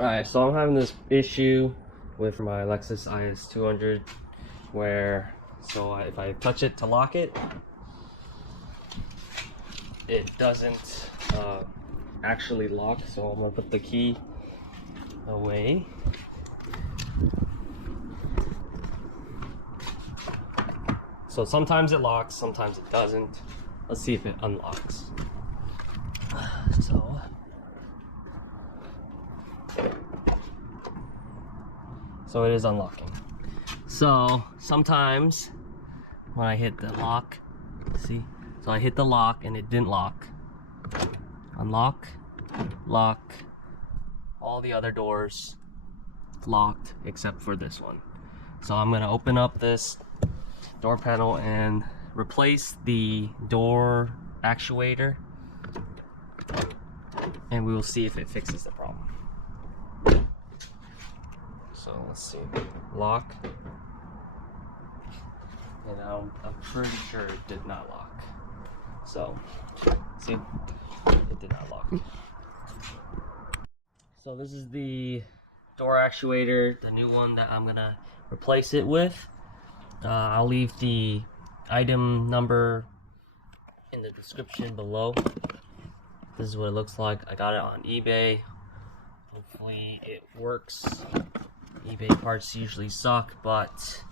Alright, so I'm having this issue with my Lexus IS 200 where, if I touch it to lock it, it doesn't actually lock. So I'm gonna put the key away. So sometimes it locks, sometimes it doesn't. Let's see if it unlocks. So it is unlocking. So sometimes when I hit the lock, see? So I hit the lock and it didn't lock. Unlock, lock, all the other doors locked except for this one. So I'm gonna open up this door panel and replace the door actuator, and we will see if it fixes the problem. So let's see, lock, and I'm pretty sure it did not lock. So see, it did not lock. So this is the door actuator, the new one that I'm gonna replace it with. I'll leave the item number in the description below. This is what it looks like. I got it on eBay. Hopefully it works. eBay parts usually suck, but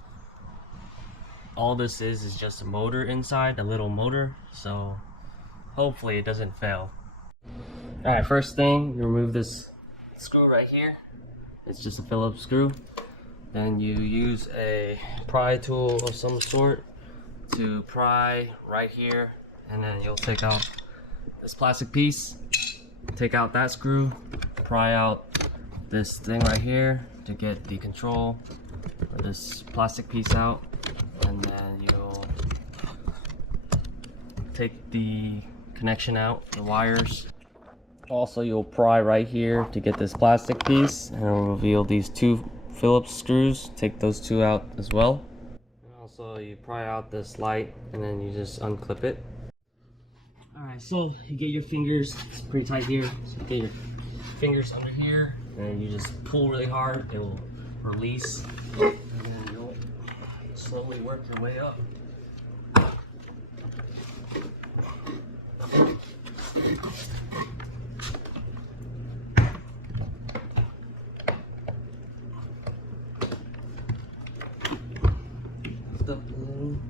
all this is just a motor inside, a little motor, so hopefully it doesn't fail. Alright, first thing, you remove this screw right here. It's just a Phillips screw. Then you use a pry tool of some sort to pry right here, and then you'll take out this plastic piece, take out that screw, pry out this thing right here to get the control for this plastic piece out, and then you'll take the connection out, the wires. Also, you'll pry right here to get this plastic piece, and it'll reveal these two Phillips screws. Take those two out as well. And also, you pry out this light, and then you just unclip it. Alright, so you get your fingers, it's pretty tight here, so you get your fingers under here, and you just pull really hard, it will release, and then you'll slowly work your way up. The balloon.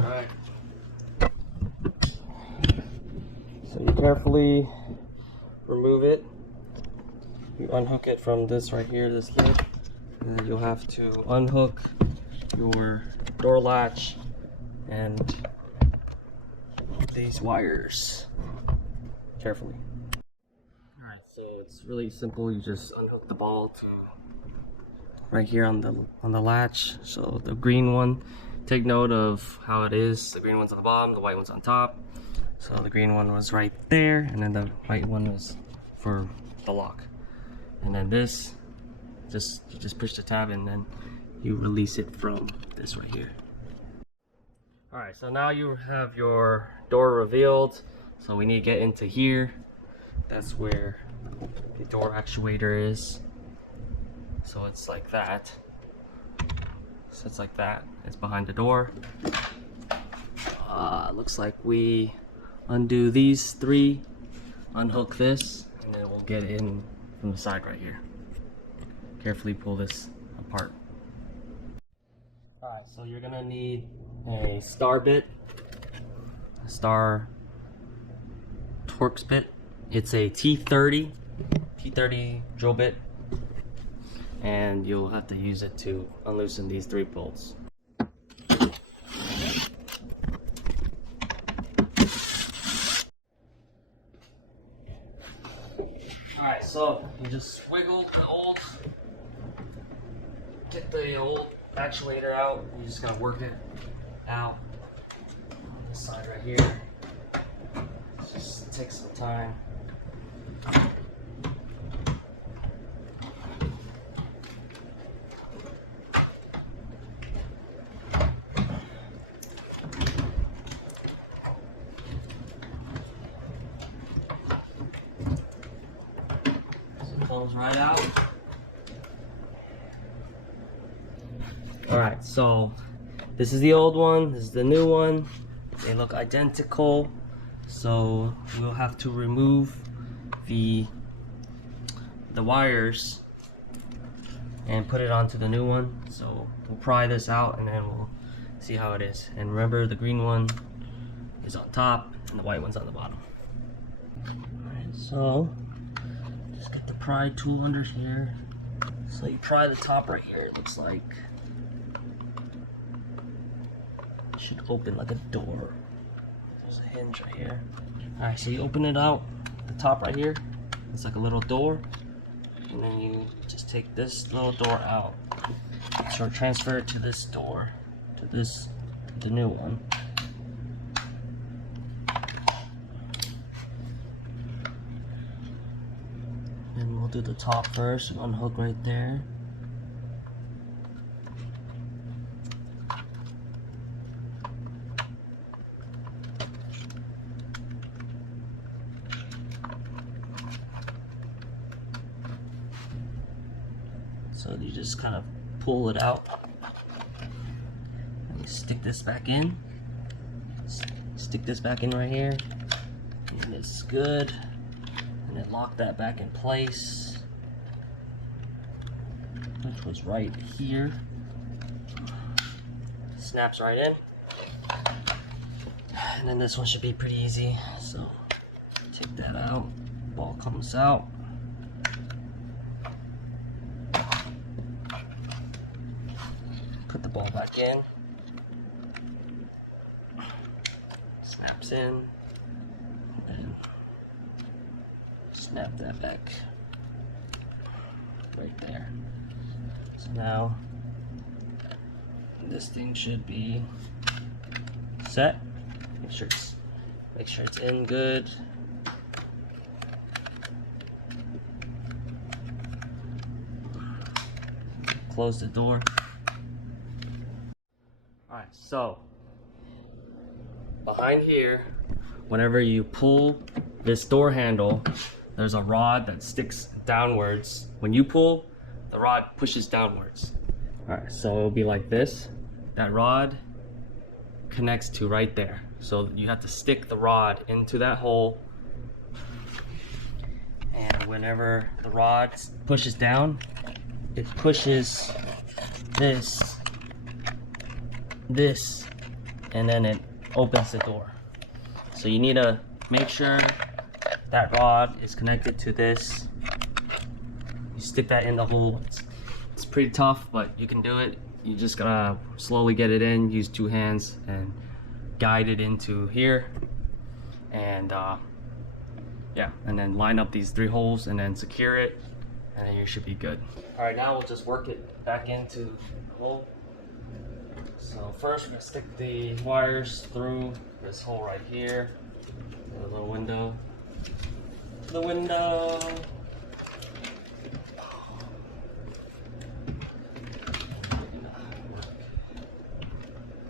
Alright. So you carefully remove it. You unhook it from this right here, this lid, and then you'll have to unhook your door latch and these wires carefully. Alright, so it's really simple. You just unhook the ball to right here on the latch. So the green one, take note of how it is. The green one's on the bottom, the white one's on top. So the green one was right there, and then the white one was for the lock. And then this, you just push the tab and then you release it from this right here. Alright, so now you have your door revealed. So we need to get into here. That's where the door actuator is. So it's like that. So it's like that. It's behind the door. Looks like we undo these three, unhook this, and then we'll get in from the side right here. Carefully pull this apart. Alright, so you're gonna need a star bit, a star Torx bit. It's a T30 drill bit, and you'll have to use it to unloosen these three bolts. Alright, so you just wiggle get the old actuator out. You just gotta work it out this side right here. Just take some time. Comes right out. Alright, so this is the old one, this is the new one. They look identical, so we'll have to remove the wires and put it onto the new one. So we'll pry this out and then we'll see how it is. And remember, the green one is on top and the white one's on the bottom. Alright, so just get the pry tool under here. So you pry the top right here, it looks like. It should open like a door. There's a hinge right here. Alright, so you open it out, the top right here, it's like a little door. And then you just take this little door out. So transfer it to this door, to the new one. And we'll do the top first, unhook right there. So you just kind of pull it out and you stick this back in. Stick this back in right here, and it's good. And then lock that back in place, which was right here. Snaps right in. And then this one should be pretty easy. So take that out, ball comes out. Put the ball back in. Snaps in. And snap that back right there. So now this thing should be set. Make sure it's in good. Close the door. Alright, so behind here, whenever you pull this door handle, there's a rod that sticks downwards. When you pull, the rod pushes downwards. Alright, so it'll be like this. That rod connects to right there. So you have to stick the rod into that hole. And whenever the rod pushes down, it pushes this, and then it opens the door. So you need to make sure that rod is connected to this. You stick that in the hole. It's pretty tough, but you can do it. You just gotta slowly get it in, use two hands and guide it into here. And yeah, and then line up these 3 holes and then secure it, and then you should be good. All right, now we'll just work it back into the hole. So first we're gonna stick the wires through this hole right here, the little window. The window.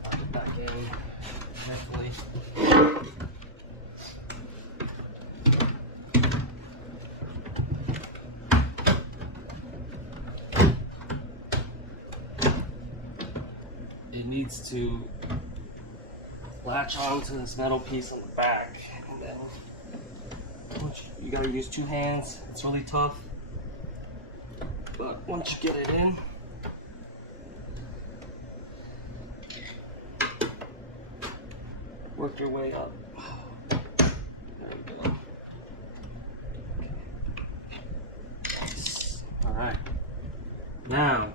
Pop it back in carefully. It needs to latch onto this metal piece on the back, and then you gotta use 2 hands. It's really tough, but once you get it in, work your way up. There we go. All right, now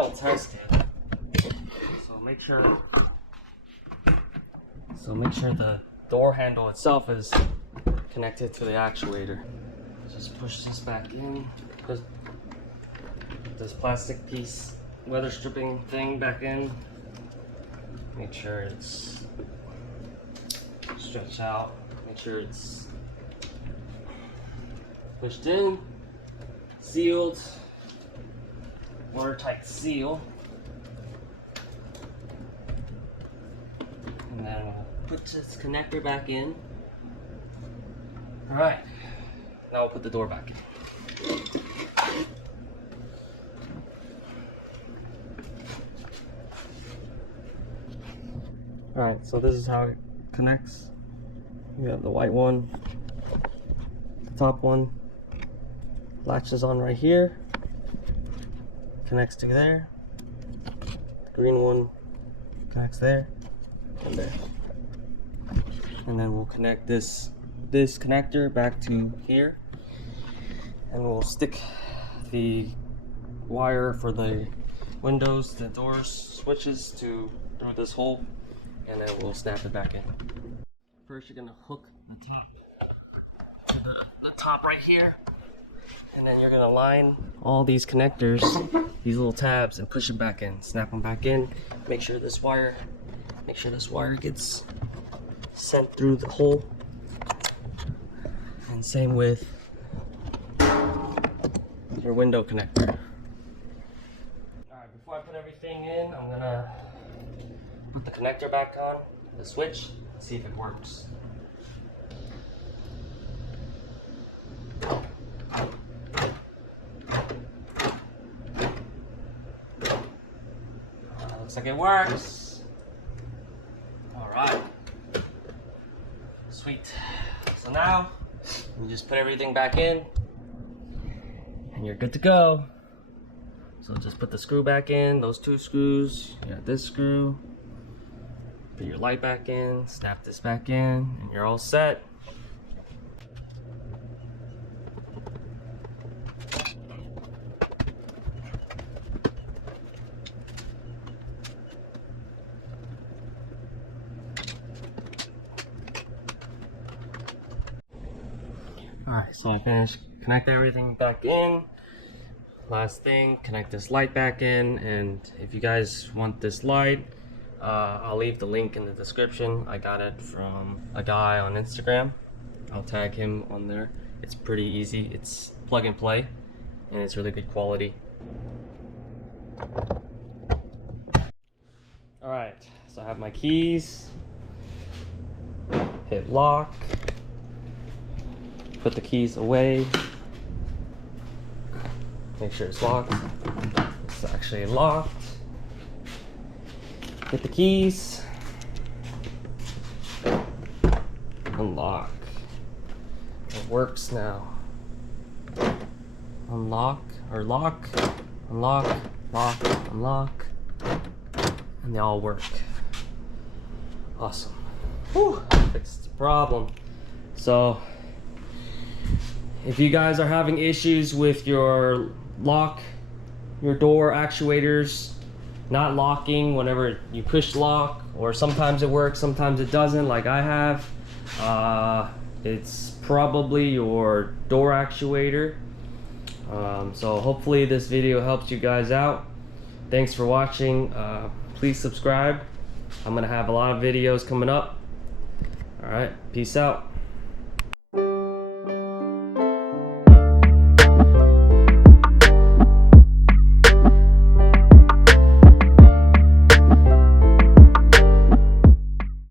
we'll test it. make sure the door handle itself is connected to the actuator. Just push this back in, put this plastic piece, weather stripping thing back in. Make sure it's stretched out, make sure it's pushed in, sealed, watertight seal. And then we'll put this connector back in. Alright, now we'll put the door back in. Alright, so this is how it connects. You have the white one, the top one, latches on right here, connects to there, the green one connects there, and there. And then we'll connect this connector back to here, and we'll stick the wire for the windows, the doors, switches through this hole, and then we'll snap it back in. First, you're gonna hook the top to the top right here, and then you're gonna line all these connectors, these little tabs, and push them back in. Snap them back in. Make sure this wire gets sent through the hole. And same with your window connector. Alright, before I put everything in, I'm gonna put the connector back on, the switch, see if it works. Looks like it works. Alright. Sweet. So now, you just put everything back in, and you're good to go. So just put the screw back in, those two screws, you got this screw, put your light back in, snap this back in, and you're all set. Alright, so I finished connect everything back in. Last thing, connect this light back in, and if you guys want this light, I'll leave the link in the description. I got it from a guy on Instagram. I'll tag him on there. It's pretty easy. It's plug and play, and it's really good quality. Alright, so I have my keys. Hit lock. Put the keys away. Make sure it's locked. It's actually locked. Hit the keys. Unlock. It works now. Unlock or lock. Unlock. Lock. Unlock. And they all work. Awesome. Whew, fixed the problem. So if you guys are having issues with your door actuators not locking whenever you push lock, or sometimes it works, sometimes it doesn't, like I have, it's probably your door actuator. So hopefully this video helps you guys out. Thanks for watching. Please subscribe. I'm gonna have a lot of videos coming up. All right, peace out.